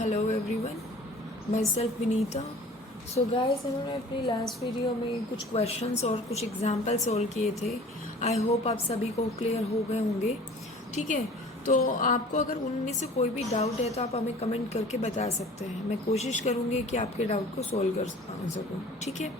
Hello everyone, my self Vinita. So guys, इन्होंने अपनी last video में कुछ क्वेश्चंस और कुछ एग्जांपल सोल्व किए थे। आई होप आप सभी को क्लियर हो गए होंगे। ठीक है, तो आपको अगर उनमें से कोई भी डाउट है तो आप हमें कमेंट करके बता सकते हैं। मैं कोशिश करूँगी कि आपके डाउट को सोल्व कर सकूँ। ठीक है,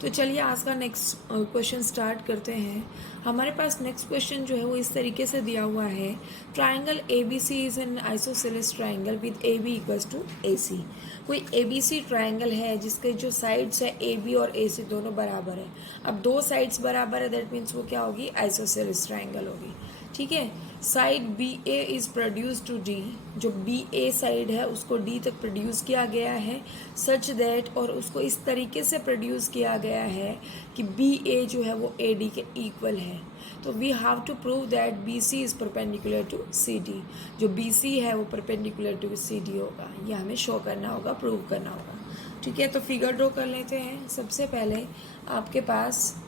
तो चलिए आज का नेक्स्ट क्वेश्चन स्टार्ट करते हैं। हमारे पास नेक्स्ट क्वेश्चन जो है वो इस तरीके से दिया हुआ है। Triangle A B C is an isosceles triangle with A B equals to A C. कोई ए बी सी ट्राइंगल है जिसके जो साइड्स है ए बी और ए सी दोनों बराबर है। अब दो साइड्स बराबर है, दैट मीन्स वो क्या होगी, आइसोसेलेस ट्राइंगल होगी। ठीक है, side B A is produce to D, जो बी ए साइड है उसको डी तक प्रोड्यूस किया गया है सच दैट, और उसको इस तरीके से प्रोड्यूस किया गया है कि बी ए जो है वो ए डी के इक्वल है। तो we have to prove that B C is perpendicular to C D. जो बी सी है वो परपेंडिकुलर टू सी डी होगा, यह हमें शो करना होगा, प्रूव करना होगा। ठीक है, तो फिगर ड्रॉ कर लेते हैं। सबसे पहले आपके पास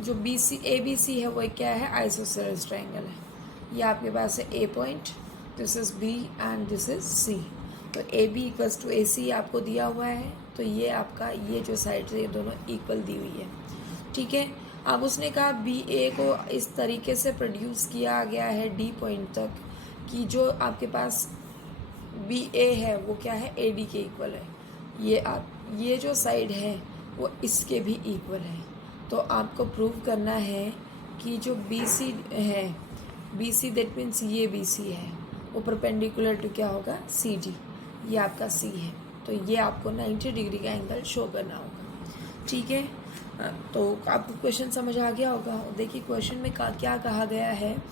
जो B C A B C है वो क्या है, आइसोसेलेस ट्राइंगल है। ये आपके पास है A point, this is B and this is C. तो A B equals to A C आपको दिया हुआ है। तो ये आपका ये जो साइड है ये दोनों इक्वल दी हुई है। ठीक है, अब उसने कहा बी ए को इस तरीके से प्रोड्यूस किया गया है डी पॉइंट तक कि जो आपके पास बी ए है वो क्या है, ए डी के इक्वल है। ये जो साइड है वो इसके भी इक्वल है। तो आपको प्रूव करना है कि जो बी सी है, बी सी दैट मीन्स ये बी सी है, वो परपेंडिकुलर टू क्या होगा, सी डी। ये आपका सी है, तो ये आपको 90 डिग्री का एंगल शो करना होगा। ठीक है, तो आपको क्वेश्चन समझ आ गया होगा। देखिए क्वेश्चन में क्या कहा गया है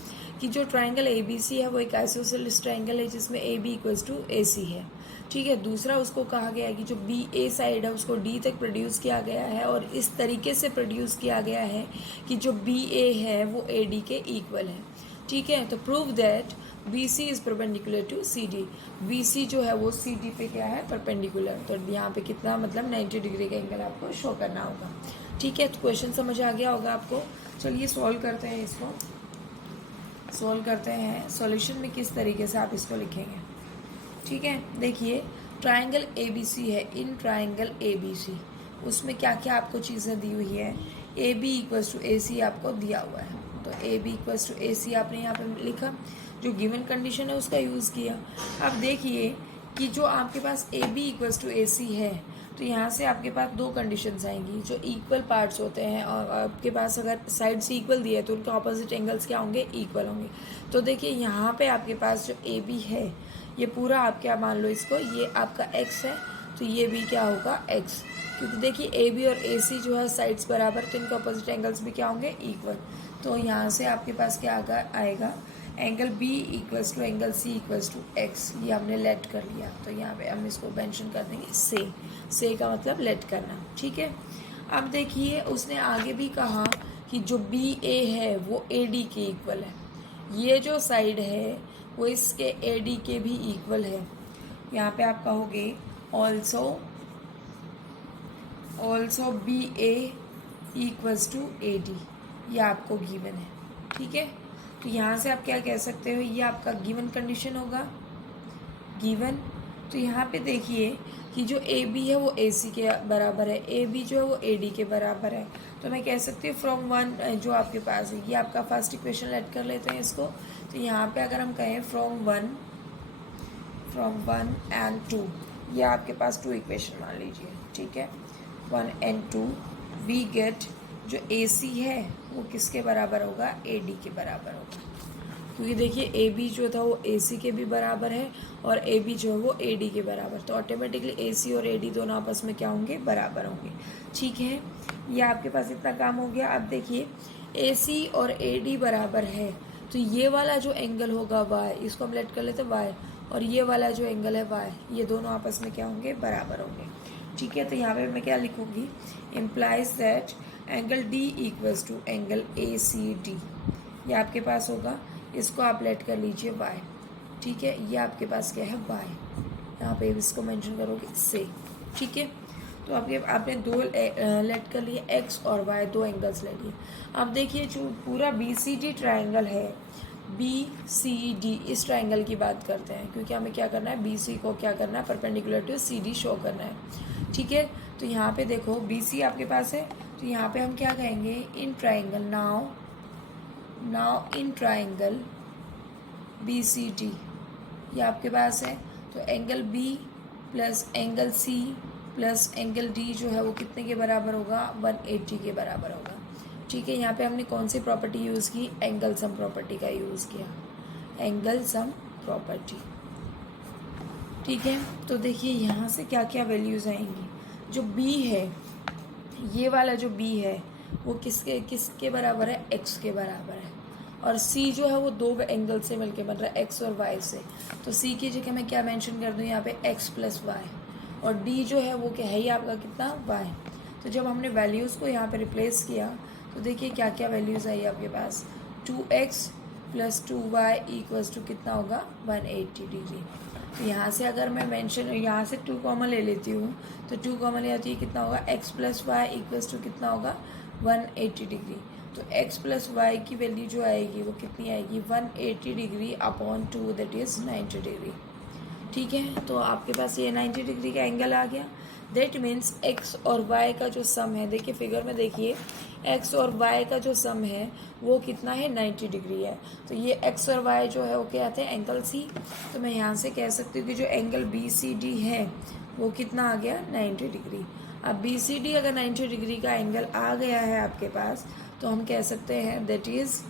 कि जो ट्राइंगल ए बी सी है वो एक आइसोसेलेस ट्राइंगल है जिसमें ए बी इक्वल्स टू ए सी है। ठीक है, दूसरा उसको कहा गया है कि जो बी ए साइड है उसको डी तक प्रोड्यूस किया गया है और इस तरीके से प्रोड्यूस किया गया है कि जो बी ए है वो ए डी के इक्वल है। ठीक है, तो prove that B C is perpendicular to C D. B C जो है वो सी डी पे क्या है, परपेंडिकुलर। तो यहाँ पे कितना मतलब 90 डिग्री का एंगल आपको शो करना होगा। ठीक है, तो क्वेश्चन समझ आ गया होगा आपको। चलिए सॉल्व करते हैं इसको। सॉल्व करते हैं, सॉल्यूशन में किस तरीके से आप इसको लिखेंगे। ठीक है, देखिए ट्राइंगल ए बी सी है। इन ट्राइंगल ए बी सी उसमें क्या क्या आपको चीज़ें दी हुई है। A B equals to A C आपको दिया हुआ है। तो A B equals to A सी आपने यहाँ पे लिखा, जो गिवन कंडीशन है उसका यूज़ किया। अब देखिए कि जो आपके पास A B equals to A सी है, तो यहाँ से आपके पास दो कंडीशंस आएंगी। जो इक्वल पार्ट्स होते हैं और आपके पास अगर साइड से इक्वल दिए तो उनके ऑपोजिट एंगल्स क्या होंगे, इक्वल होंगे। तो देखिए यहाँ पे आपके पास जो ए बी है ये पूरा आप क्या मान लो इसको, ये आपका एक्स है, तो ये भी क्या होगा एक्स। क्योंकि देखिए ए बी और ए सी जो है साइड्स बराबर, तो इनके अपोजिट एंगल्स भी क्या होंगे, इक्वल। तो यहाँ से आपके पास क्या आएगा, angle B equals to angle C equals to X. ये हमने लेट कर लिया, तो यहाँ पे हम इसको मेंशन कर देंगे से का मतलब लेट करना। ठीक है, अब देखिए उसने आगे भी कहा कि जो बी ए है वो ए डी के इक्वल है। ये जो साइड है वो इसके ए डी के भी इक्वल है। यहाँ पे आप कहोगे also B A equals to A D. ये आपको गिवन है। ठीक है, तो यहाँ से आप क्या कह सकते हो, ये आपका गिवन कंडीशन होगा, गिवन। तो यहाँ पे देखिए कि जो ए बी है वो ए सी के बराबर है, ए बी जो है वो ए डी के बराबर है। तो मैं कह सकती हूँ फ्रॉम वन जो आपके पास है, ये आपका फर्स्ट इक्वेशन लेट कर लेते हैं इसको। तो यहाँ पे अगर हम कहें फ्रॉम वन एंड टू, ये आपके पास टू इक्वेशन मान लीजिए। ठीक है, 1 and 2 वी गेट जो ए सी है वो किसके बराबर होगा, ए डी के बराबर होगा। क्योंकि देखिए ए बी जो था वो ए सी के भी बराबर है और ए बी जो है वो ए डी के बराबर, तो ऑटोमेटिकली ए सी और ए डी दोनों आपस में क्या होंगे, बराबर होंगे। ठीक है, ये आपके पास इतना काम हो गया। अब देखिए ए सी और ए डी बराबर है, तो ये वाला जो एंगल होगा वाई, इसको हम लेट कर लेते हैं वाई, और ये वाला जो एंगल है वाई, ये दोनों आपस में क्या होंगे, बराबर होंगे। ठीक है, तो यहाँ पे मैं क्या लिखूँगी, implies that angle D equals to angle A C D. ये आपके पास होगा, इसको आप लेट कर लीजिए वाई। ठीक है, ये आपके पास क्या है वाई, यहाँ पे इसको मेंशन करोगे से। ठीक है, तो आपने दो लेट कर लिए, एक्स और वाई, दो एंगल्स ले लिए। अब देखिए जो पूरा बी सी डी ट्राइंगल है, बी सी डी इस ट्राइंगल की बात करते हैं, क्योंकि हमें क्या करना है, बी सी को क्या करना है, perpendicular to C D show करना है। ठीक है, तो यहाँ पे देखो बी सी आपके पास है, तो यहाँ पे हम क्या कहेंगे, in triangle now in triangle B C D, ये आपके पास है। तो angle B plus angle C plus angle D जो है वो कितने के बराबर होगा, 180 के बराबर होगा। ठीक है, यहाँ पे हमने कौन सी प्रॉपर्टी यूज़ की, एंगल सम प्रॉपर्टी का यूज़ किया, एंगल सम प्रॉपर्टी। ठीक है, तो देखिए यहाँ से क्या क्या वैल्यूज़ आएंगी। जो बी है, ये वाला जो बी है वो किसके बराबर है, एक्स के बराबर है। और सी जो है वो दो एंगल से मिलके बन रहा है, एक्स और वाई से। तो सी की जगह मैं क्या मेंशन कर दूँ यहाँ पे, एक्स प्लस वाई। और डी जो है वो क्या है, ही आपका कितना, वाई। तो जब हमने वैल्यूज़ को यहाँ पे रिप्लेस किया तो देखिए क्या क्या वैल्यूज़ आई आपके पास, 2x plus 2y equals to कितना होगा, 180 डिग्री। तो यहाँ से अगर मैं मेंशन यहाँ से 2 कॉमन ले लेती हूँ, तो 2 कॉमन ले आती है, कितना होगा, x plus y equals to कितना होगा, 180 डिग्री। तो x प्लस वाई की वैल्यू जो आएगी वो कितनी आएगी, 180 degree upon 2 that is 90 degree. ठीक है, तो आपके पास ये 90 डिग्री का एंगल आ गया। दैट मीन्स x और y का जो सम है, देखिए फिगर में देखिए, x और y का जो सम है वो कितना है, 90 डिग्री है। तो ये x और y जो है वो क्या आते हैं, एंगल सी। तो मैं यहाँ से कह सकती हूँ कि जो एंगल बी सी डी है वो कितना आ गया, 90 डिग्री। अब बी सी डी अगर 90 डिग्री का एंगल आ गया है आपके पास, तो हम कह सकते हैं दैट इज़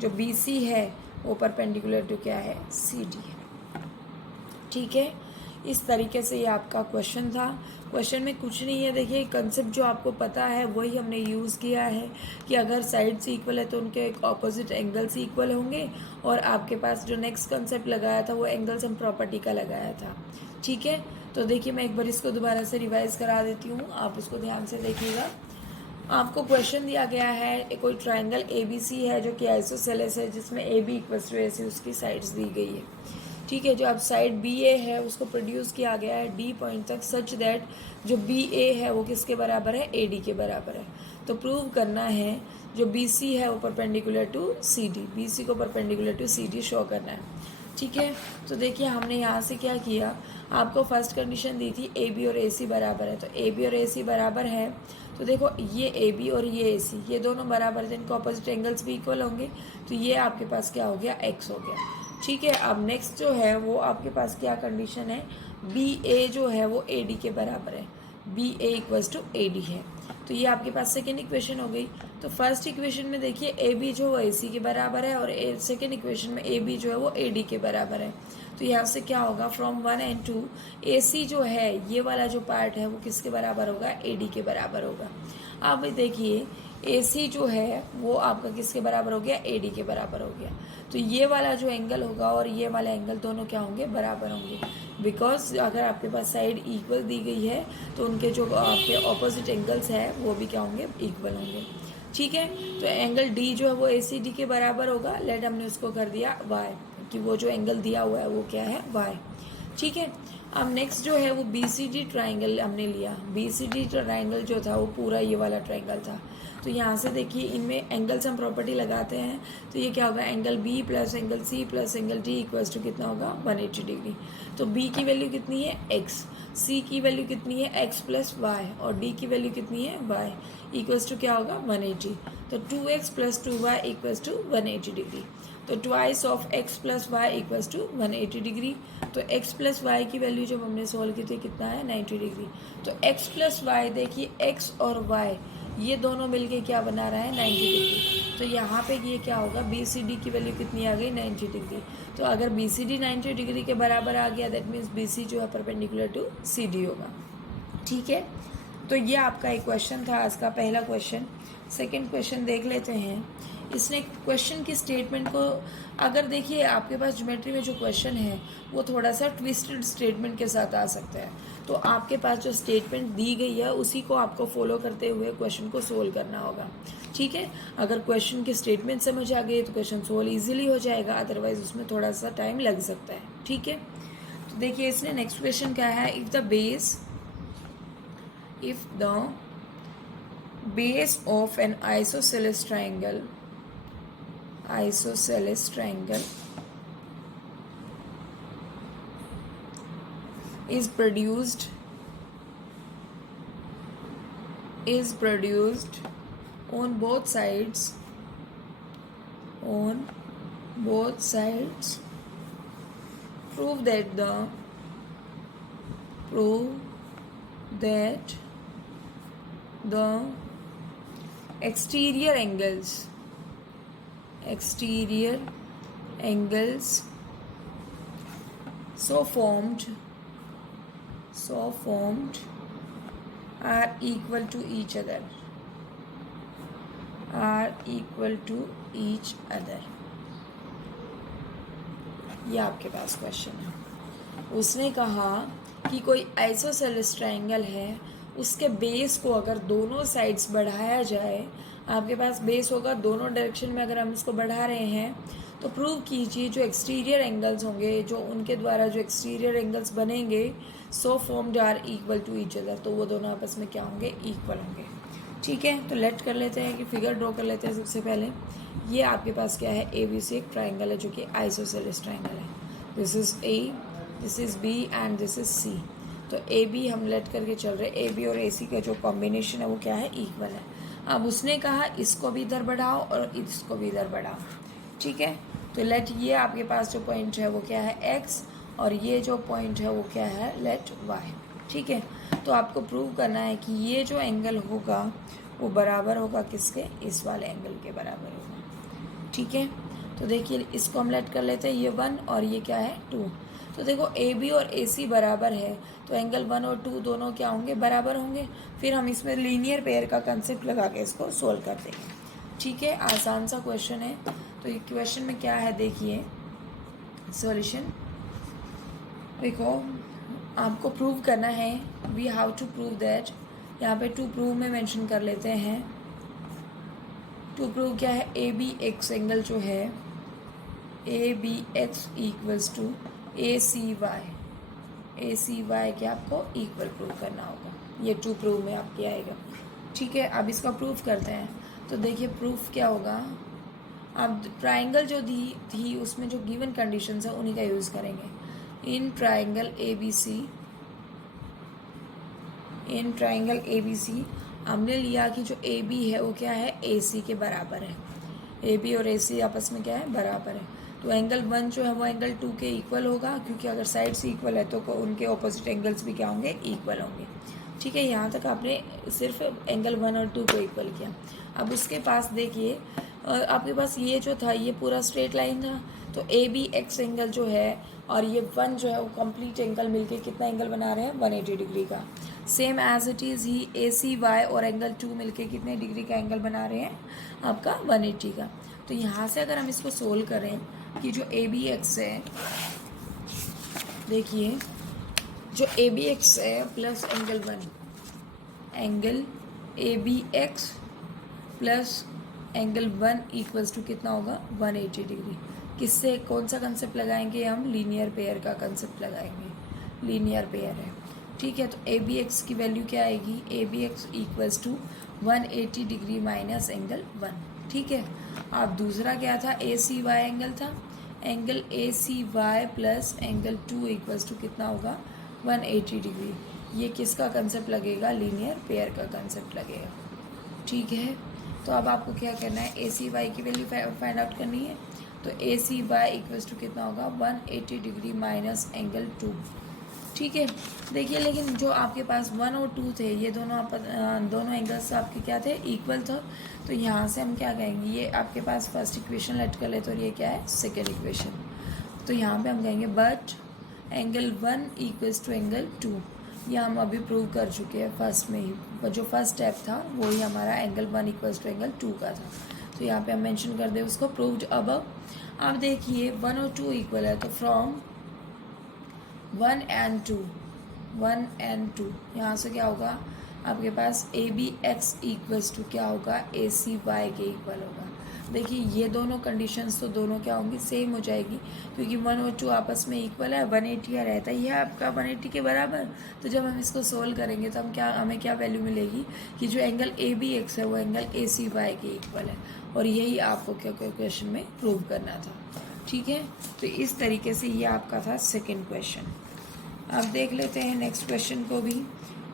जो बी सी है वो परपेंडिकुलर टू क्या है, सी डी है। ठीक है, इस तरीके से ये आपका क्वेश्चन था। क्वेश्चन में कुछ नहीं है, देखिए कंसेप्ट जो आपको पता है वही हमने यूज़ किया है कि अगर साइड्स इक्वल है तो उनके एक ऑपोजिट एंगल्स इक्वल होंगे। और आपके पास जो नेक्स्ट कंसेप्ट लगाया था वो एंगल सम प्रॉपर्टी का लगाया था। ठीक है, तो देखिए मैं एक बार इसको दोबारा से रिवाइज करा देती हूँ, आप इसको ध्यान से देखिएगा। आपको क्वेश्चन दिया गया है, कोई ट्राइंगल ए बी सी है जो कि आइसोसेलेस है, जिसमें ए बी इक्वल्स टू ए सी उसकी साइड्स दी गई है। ठीक है, जो अब साइड बी ए है उसको प्रोड्यूस किया गया है डी पॉइंट तक, सच दैट जो बी ए है वो किसके बराबर है, ए डी के बराबर है। तो प्रूव करना है जो बी सी है वो perpendicular to C D, B C को perpendicular to C D show करना है। ठीक है, तो देखिए हमने यहाँ से क्या किया, आपको फर्स्ट कंडीशन दी थी ए बी और ए सी बराबर है। तो ए बी और ए सी बराबर है, तो देखो ये ए बी और ये ए सी ये दोनों बराबर है, इनके ऑपोजिट एंगल्स भी इक्वल होंगे। तो ये आपके पास क्या हो गया, एक्स हो गया। ठीक है, अब नेक्स्ट जो है वो आपके पास क्या कंडीशन है, बी ए जो है वो ए डी के बराबर है, B A equals to A D है। तो ये आपके पास सेकेंड इक्वेशन हो गई। तो फर्स्ट इक्वेशन में देखिए ए बी जो है ए सी के बराबर है, और सेकेंड इक्वेशन में ए बी जो है वो ए डी के बराबर है। तो यहाँ से क्या होगा, फ्रॉम 1 एंड 2 ए सी जो है ये वाला जो पार्ट है वो किसके बराबर होगा, ए डी के बराबर होगा। अब देखिए ए सी जो है वो आपका किसके बराबर हो गया, ए डी के बराबर हो गया। तो ये वाला जो एंगल होगा और ये वाला एंगल दोनों क्या होंगे, बराबर होंगे। बिकॉज अगर आपके पास साइड इक्वल दी गई है तो उनके जो आपके ऑपोजिट एंगल्स है वो भी क्या होंगे, इक्वल होंगे। ठीक है, तो एंगल डी जो है वो ए सी डी के बराबर होगा। लेट हमने उसको कर दिया वाई, कि वो जो एंगल दिया हुआ है वो क्या है, वाई। ठीक है, अब नेक्स्ट जो है वो बी सी डी ट्राइंगल हमने लिया। बी सी डी ट्राइंगल जो था वो पूरा ये वाला ट्राइंगल था। तो यहाँ से देखिए इनमें एंगल्स हम प्रॉपर्टी लगाते हैं, तो ये क्या होगा, angle B plus angle C plus angle D equals to कितना होगा, 180 डिग्री। तो बी की वैल्यू कितनी है, एक्स, सी की वैल्यू कितनी है, एक्स प्लस वाई, और डी की वैल्यू कितनी है, वाई, इक्वल्स टू क्या होगा, 180। तो 2x plus 2y equals to 180 degree. तो twice of x plus y equals to 180 degree. तो x प्लस वाई की वैल्यू जब हमने सोल्व की थी कितना है, 90 डिग्री। तो x प्लस वाई देखिए x और y ये दोनों मिलके क्या बना रहा है, 90 डिग्री। तो यहाँ पे ये क्या होगा, बी सी डी की वैल्यू कितनी आ गई, 90 डिग्री। तो अगर बी सी डी 90 डिग्री के बराबर आ गया, दैट मीन्स बी सी जो है परपेंडिकुलर टू सी डी होगा। ठीक है, तो ये आपका एक क्वेश्चन था आज का पहला क्वेश्चन। सेकंड क्वेश्चन देख लेते हैं। इसने क्वेश्चन की स्टेटमेंट को, अगर देखिए आपके पास ज्योमेट्री में जो क्वेश्चन है वो थोड़ा सा ट्विस्टेड स्टेटमेंट के साथ आ सकता है, तो आपके पास जो स्टेटमेंट दी गई है उसी को आपको फॉलो करते हुए क्वेश्चन को सोल्व करना होगा। ठीक है, अगर क्वेश्चन की स्टेटमेंट समझ आ गई तो क्वेश्चन सोल्व ईजिली हो जाएगा, अदरवाइज उसमें थोड़ा सा टाइम लग सकता है। ठीक है, तो देखिए इसने नेक्स्ट क्वेश्चन क्या है, if the base of an isosceles triangle isosceles triangle is produced on both sides prove that the exterior angles so formed are equal to each other. ये आपके पास क्वेश्चन है. उसने कहा कि कोई आइसोसेलेस ट्रायंगल है, उसके बेस को अगर दोनों साइड्स बढ़ाया जाए, आपके पास बेस होगा दोनों डायरेक्शन में, अगर हम इसको बढ़ा रहे हैं तो प्रूव कीजिए जो एक्सटीरियर एंगल्स होंगे, जो उनके द्वारा जो एक्सटीरियर एंगल्स बनेंगे so formed are equal to each other, तो वो दोनों आपस में क्या होंगे, इक्वल होंगे. ठीक है, तो लेट कर लेते हैं कि फिगर ड्रॉ कर लेते हैं. सबसे पहले ये आपके पास क्या है, ए बी सी एक ट्राइंगल है जो कि आइसोसेलेस ट्राइंगल है. This is A, this is B and this is C. तो ए बी हम लेट करके चल रहे हैं, ए बी और ए सी का जो कॉम्बिनेशन है वो क्या है, इक्वल है. अब उसने कहा इसको भी इधर बढ़ाओ और इसको भी इधर बढ़ाओ. ठीक है, तो लेट ये आपके पास जो पॉइंट है वो क्या है, एक्स, और ये जो पॉइंट है वो क्या है, लेट वाई. ठीक है, तो आपको प्रूव करना है कि ये जो एंगल होगा वो बराबर होगा किसके, इस वाले एंगल के बराबर होगा. ठीक है, तो देखिए इसको हम लेट कर लेते हैं, ये 1 और ये क्या है 2. तो देखो ए बी और ए सी बराबर है, तो एंगल 1 और 2 दोनों क्या होंगे, बराबर होंगे. फिर हम इसमें लीनियर पेयर का कंसेप्ट लगा के इसको सोल्व कर देंगे. ठीक है, आसान सा क्वेश्चन है. तो ये क्वेश्चन में क्या है, देखिए सॉल्यूशन. देखो आपको प्रूव करना है, we have to prove that, यहाँ पे टू प्रूव में मेंशन कर लेते हैं. टू प्रूव क्या है, ए बी एक्स एंगल जो है, A B x equals to A C Y के आपको इक्वल प्रूव करना होगा. ये टू प्रूव में आपके आएगा. ठीक है, अब इसका प्रूफ करते हैं. तो देखिए प्रूफ क्या होगा, अब ट्राइंगल जो थी उसमें जो गिवन कंडीशंस है उन्हीं का यूज़ करेंगे. इन ट्राइंगल ए बी सी हमने लिया कि जो ए बी है वो क्या है, ए सी के बराबर है. ए बी और ए सी आपस में क्या है, बराबर है. तो एंगल 1 जो है वो एंगल 2 के इक्वल होगा, क्योंकि अगर साइड्स इक्वल है तो उनके ऑपोजिट एंगल्स भी क्या होंगे, इक्वल होंगे. ठीक है, यहाँ तक आपने सिर्फ एंगल 1 और 2 को इक्वल किया. अब उसके पास देखिए आपके पास ये जो था ये पूरा स्ट्रेट लाइन था, तो ए बी एक्स एंगल जो है और ये 1 जो है वो कंप्लीट एंगल मिलके कितना एंगल बना रहे हैं, 180 डिग्री का. सेम एज इट इज़ ही ए सी वाई और एंगल 2 मिलके कितने डिग्री का एंगल बना रहे हैं, आपका 180 का. तो यहाँ से अगर हम इसको सोल्व करें कि जो ए बी एक्स है, देखिए जो ए बी एक्स है plus angle 1, angle A B X plus angle 1 equals to कितना होगा, 180 डिग्री. किससे, कौन सा कंसेप्ट लगाएंगे हम, लीनियर पेयर का कंसेप्ट लगाएंगे. लीनियर पेयर है. ठीक है, तो ए बी एक्स की वैल्यू क्या आएगी, A B x equals to 180 degree minus angle 1. ठीक है, अब दूसरा क्या था, ए सी वाई एंगल था, angle A C Y plus angle 2 equals to कितना होगा, 180 डिग्री. ये किसका कंसेप्ट लगेगा, लीनियर पेयर का कंसेप्ट लगेगा. ठीक है, तो अब आपको क्या करना है, ए सी वाई की वैल्यू फाइंड आउट करनी है. तो A C Y equals to कितना होगा, 180 डिग्री माइनस एंगल 2. ठीक है, देखिए लेकिन जो आपके पास 1 और 2 थे ये दोनों एंगल्स आपके क्या थे, इक्वल था. तो यहाँ से हम क्या कहेंगे, ये आपके पास फर्स्ट इक्वेशन लेट कर ले, तो ये क्या है, सेकेंड इक्वेशन. तो यहाँ पे हम कहेंगे but angle 1 equals to angle 2. ये हम अभी प्रूव कर चुके हैं फर्स्ट में ही, जो फर्स्ट स्टेप था वही हमारा एंगल 1 इक्वल्स टू एंगल 2 का था. तो यहाँ पे हम मेंशन कर दें उसको, प्रूव्ड अबव. अब देखिए 1 और 2 इक्वल है, तो फ्रॉम 1 and 2 यहाँ से क्या होगा, आपके पास A B x equals to क्या होगा, ए सी वाई के इक्वल होगा. देखिए ये दोनों कंडीशंस तो दोनों क्या होंगी, सेम हो जाएगी, क्योंकि 1 और 2 आपस में इक्वल है. 180 या रहता ही है आपका 180 के बराबर. तो जब हम इसको सोल्व करेंगे तो हमें क्या वैल्यू मिलेगी कि जो एंगल ए बी एक्स है वो एंगल ए सी वाई के इक्वल है. और यही आपको क्या क्वेश्चन में प्रूव करना था। ठीक है, तो इस तरीके से ये आपका था सेकंड क्वेश्चन। अब देख लेते हैं नेक्स्ट क्वेश्चन को भी।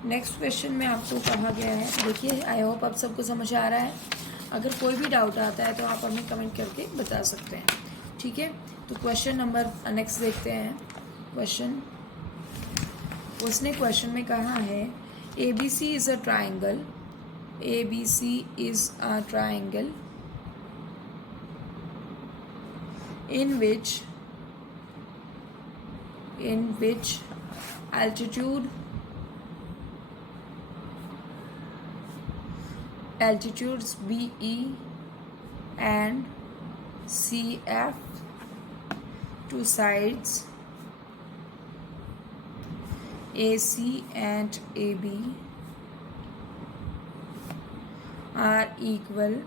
नेक्स्ट क्वेश्चन में आपको कहा गया है, देखिए आई होप आप सबको समझ आ रहा है। अगर कोई भी डाउट आता है तो आप हमें कमेंट करके बता सकते हैं। ठीक है, तो क्वेश्चन नंबर नेक्स्ट देखते हैं। क्वेश्चन, उसने क्वेश्चन में कहा है A B C is a triangle, A B C is a triangle in which altitudes BE and CF, two sides AC and AB are equal,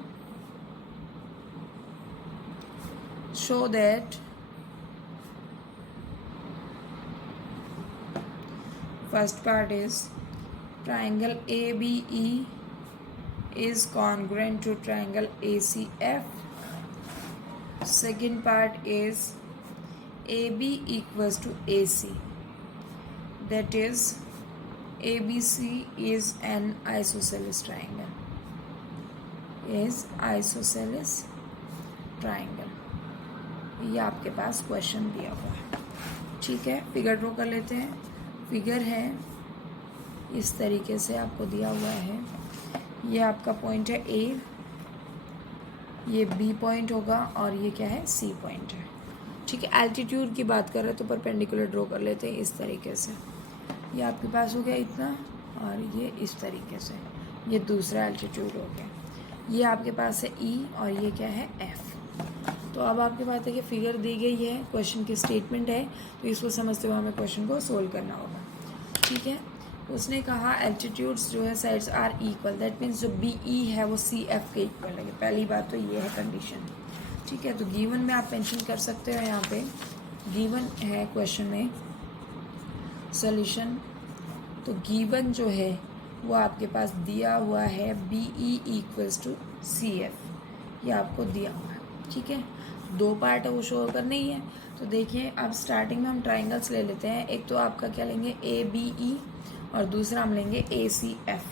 show that first part is triangle ABE is congruent to triangle ACF. Second part is AB equals to AC, that is ABC is an isosceles triangle, is isosceles triangle। ये आपके पास question दिया हुआ है। ठीक है, figure draw कर लेते हैं। फिगर है इस तरीके से आपको दिया हुआ है। ये आपका पॉइंट है ए, ये बी पॉइंट होगा और ये क्या है, सी पॉइंट है। ठीक है, एल्टीट्यूड की बात कर रहे हैं तो परपेंडिकुलर ड्रॉ कर लेते हैं इस तरीके से। ये आपके पास हो गया इतना और ये इस तरीके से, ये दूसरा एल्टीट्यूड हो गया। ये आपके पास है ई और ये क्या है, एफ। तो अब आपके पास देखिए फिगर दी गई है, क्वेश्चन की स्टेटमेंट है, तो इसको समझते हुए हमें क्वेश्चन को सोल्व करना होगा। ठीक है, उसने कहा एल्टीट्यूड्स जो है sides are equal, that means जो बी ई है वो सी एफ के इक्वल है। पहली बात तो ये है कंडीशन। ठीक है, तो गिवन में आप मेंशन कर सकते हो, यहाँ पे गिवन है क्वेश्चन में सॉल्यूशन। तो गिवन जो है वो आपके पास दिया हुआ है B E equals to C F, ये आपको दिया हुआ है। ठीक है, दो पार्ट है वो शो करना ही है। तो देखिए अब स्टार्टिंग में हम ट्राइंगल्स ले लेते हैं। एक तो आपका क्या लेंगे, ए बी ई, और दूसरा हम लेंगे ए सी एफ।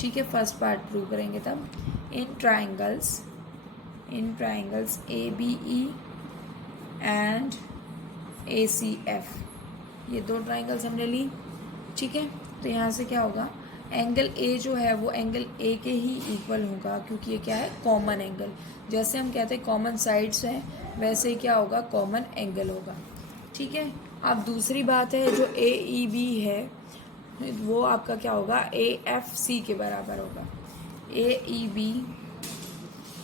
ठीक है, फर्स्ट पार्ट प्रूव करेंगे तब। In triangles A B E and A C F, ये दो ट्राइंगल्स हमने ली। ठीक है, तो यहाँ से क्या होगा, एंगल ए जो है वो एंगल ए के ही इक्वल होगा, क्योंकि ये क्या है, कॉमन एंगल। जैसे हम कहते हैं कॉमन साइड्स हैं, वैसे ही क्या होगा, कॉमन एंगल होगा। ठीक है, अब दूसरी बात है जो ए ई बी है वो आपका क्या होगा, ए एफ सी के बराबर होगा। A E B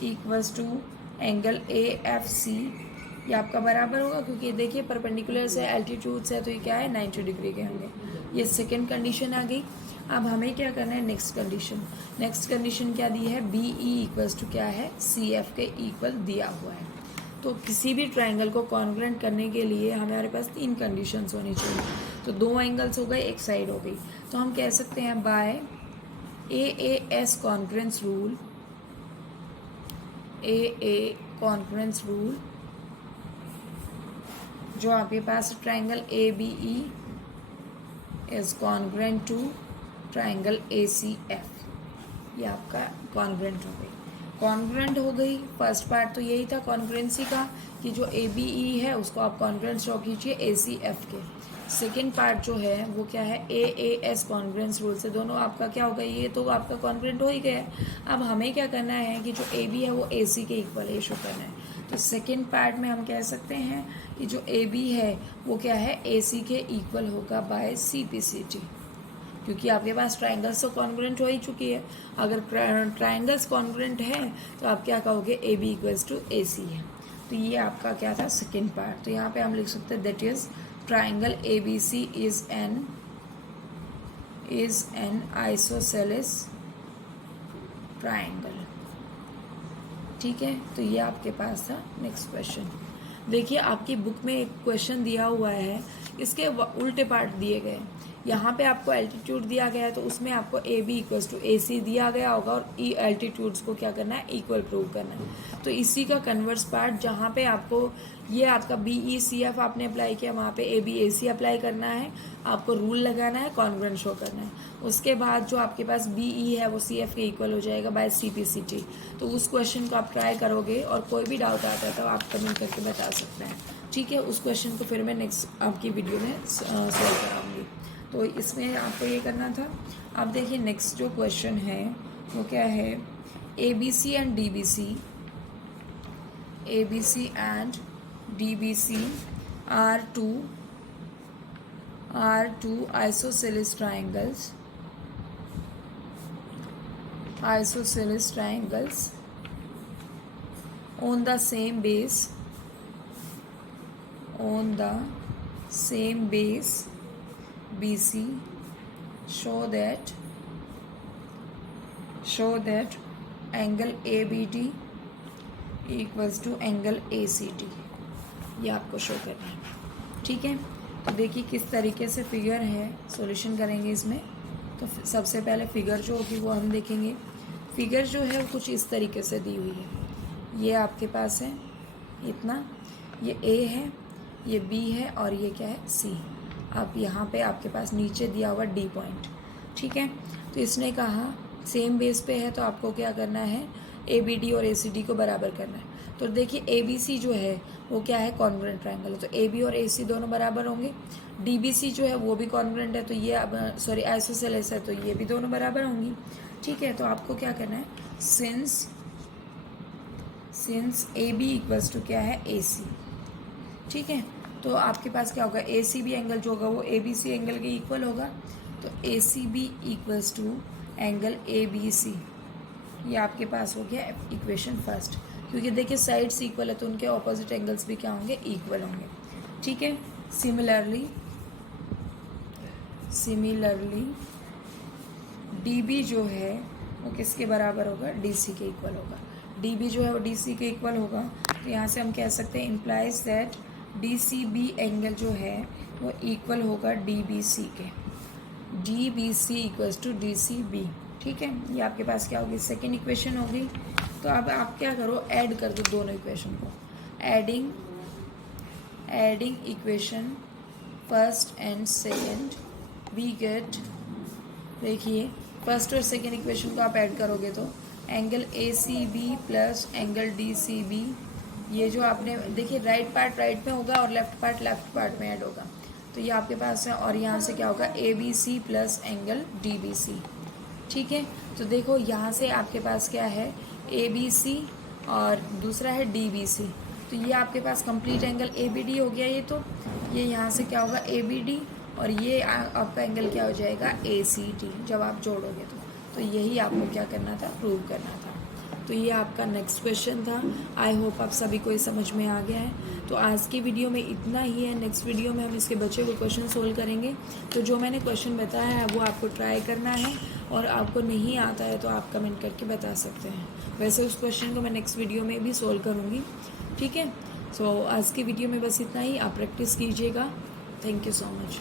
equals to angle A F C, ये आपका बराबर होगा, क्योंकि देखिए परपेंडिकुलर से एल्टीट्यूड से, तो ये क्या है, 90 डिग्री के होंगे। ये सेकेंड कंडीशन आ गई। अब हमें क्या करना है, नेक्स्ट कंडीशन क्या दी है, बी ई इक्वल्स टू क्या है, सी एफ के इक्वल दिया हुआ है। तो किसी भी ट्राइंगल को कॉन्ग्रुएंट करने के लिए हमारे पास 3 कंडीशंस होनी चाहिए। तो 2 एंगल्स हो गए, एक साइड हो गई, तो हम कह सकते हैं by A S congruence rule, A congruence rule, जो आपके पास triangle A B E is congruent to triangle A C F, ये आपका कॉन्ग्रुएंट हो गई। कॉन्ग्रुएंट हो गई, फर्स्ट पार्ट तो यही था कॉन्ग्रुएंसी का, कि जो ए बी ई है उसको आप कॉन्ग्रुएंट ड्रॉ कीजिए ए सी एफ के। सेकेंड पार्ट जो है वो क्या है, ए एस कॉन्ग्रुएंस रूल से दोनों आपका क्या होगा, ये तो आपका कॉन्ग्रुएंट हो ही गया। अब हमें क्या करना है कि जो ए बी है वो ए सी के इक्वल है, शो करना है। तो सेकेंड पार्ट में हम कह सकते हैं कि जो ए बी है वो क्या है, ए सी के इक्वल होगा by C P C T, क्योंकि आपके पास ट्राइंगल्स तो कॉन्ग्रुएंट हो ही चुकी है। अगर ट्राइंगल्स कॉन्ग्रुएंट है तो आप क्या कहोगे, ए बी इक्वल्स टू ए सी है। तो ये आपका क्या था, सेकेंड पार्ट। तो यहाँ पे हम लिख सकते हैं that is triangle A B C is an isosceles triangle. ठीक है, तो ये आपके पास था। नेक्स्ट क्वेश्चन देखिए, आपकी बुक में एक क्वेश्चन दिया हुआ है, इसके उल्टे पार्ट दिए गए। यहाँ पे आपको एल्टीट्यूड दिया गया है तो उसमें आपको ए बी इक्वल्स टू ए सी दिया गया होगा और ई एल्टीट्यूड्स को क्या करना है, इक्वल प्रूव करना है। तो इसी का कन्वर्स पार्ट जहाँ पे आपको ये आपका बी ई सी एफ आपने अप्लाई किया, वहाँ पे A B A C apply करना है, आपको रूल लगाना है, कॉन्ग्रुएंट शो करना है। उसके बाद जो आपके पास बी ई है वो सी एफ के इक्वल हो जाएगा by C P C T. तो उस क्वेश्चन को आप ट्राई करोगे और कोई भी डाउट आता है तो आप कमेंट करके बता सकते हैं, ठीक है। उस क्वेश्चन को फिर मैं नेक्स्ट आपकी वीडियो में सॉल्व कराऊंगी। तो इसमें आपको ये करना था। अब देखिए नेक्स्ट जो क्वेश्चन है वो क्या है, A B C and D B C, A B C and D B C are two isosceles triangles on the same base BC, show that angle ABD equals to angle ACD, ये आपको show करना है, ठीक है। तो देखिए किस तरीके से फिगर है, सॉल्यूशन करेंगे इसमें। तो सबसे पहले फिगर जो होगी वो हम देखेंगे। फिगर जो है वो कुछ इस तरीके से दी हुई है, ये आपके पास है इतना, ये ए है, ये बी है और ये क्या है, सी। अब यहाँ पे आपके पास नीचे दिया हुआ डी पॉइंट, ठीक है। तो इसने कहा सेम बेस पे है तो आपको क्या करना है, ए बी डी और ए सी डी को बराबर करना है। तो देखिए ए बी सी जो है वो क्या है, कॉन्ग्रुएंट ट्रायंगल है, तो ए बी और ए सी दोनों बराबर होंगे। डी बी सी जो है वो भी कॉन्ग्रुएंट है, तो ये सॉरी आइसोसेलेस है, तो ये भी दोनों बराबर होंगी, ठीक है। तो आपको क्या करना है, since A B equals to क्या है, ए सी, ठीक है। तो आपके पास क्या होगा, ए सी बी एंगल जो होगा वो ए बी सी एंगल के इक्वल होगा, तो A C B equals to angle A B C, ये आपके पास हो गया इक्वेशन फर्स्ट। क्योंकि देखिए साइड्स इक्वल है तो उनके ऑपोजिट एंगल्स भी क्या होंगे, इक्वल होंगे, ठीक है। सिमिलरली डी बी जो है वो किसके बराबर होगा, डी सी के इक्वल होगा। डी बी जो है वो डी सी के इक्वल होगा, तो यहाँ से हम कह सकते हैं implies that D C B angle जो है वो इक्वल होगा डी बी सी के, D B C equals to D C B, ठीक है। ये आपके पास क्या होगी, सेकेंड इक्वेशन होगी। तो अब आप क्या करो, ऐड कर दो दोनों इक्वेशन को, adding equation first and second, we get, देखिए फर्स्ट और सेकेंड इक्वेशन को आप ऐड करोगे तो angle A C B plus angle D C B, ये जो आपने देखिए राइट पार्ट राइट में होगा और लेफ्ट पार्ट में ऐड होगा, तो ये आपके पास है। और यहाँ से क्या होगा, A B C plus angle D B C, ठीक है। तो देखो यहाँ से आपके पास क्या है, ए बी सी और दूसरा है डी बी सी, तो ये आपके पास complete angle A B D हो गया। ये तो ये यहाँ से क्या होगा, ए बी डी, और ये आपका एंगल क्या हो जाएगा, ए सी डी, जब आप जोड़ोगे तो यही आपको क्या करना था, प्रूव करना था। तो ये आपका नेक्स्ट क्वेश्चन था। आई होप आप सभी को ये समझ में आ गया है। तो आज की वीडियो में इतना ही है, नेक्स्ट वीडियो में हम इसके बचे हुए क्वेश्चन सोल्व करेंगे। तो जो मैंने क्वेश्चन बताया है वो आपको ट्राई करना है, और आपको नहीं आता है तो आप कमेंट करके बता सकते हैं। वैसे उस क्वेश्चन को मैं नेक्स्ट वीडियो में भी सोल्व करूँगी, ठीक है। सो आज की वीडियो में बस इतना ही, आप प्रैक्टिस कीजिएगा। Thank you so much.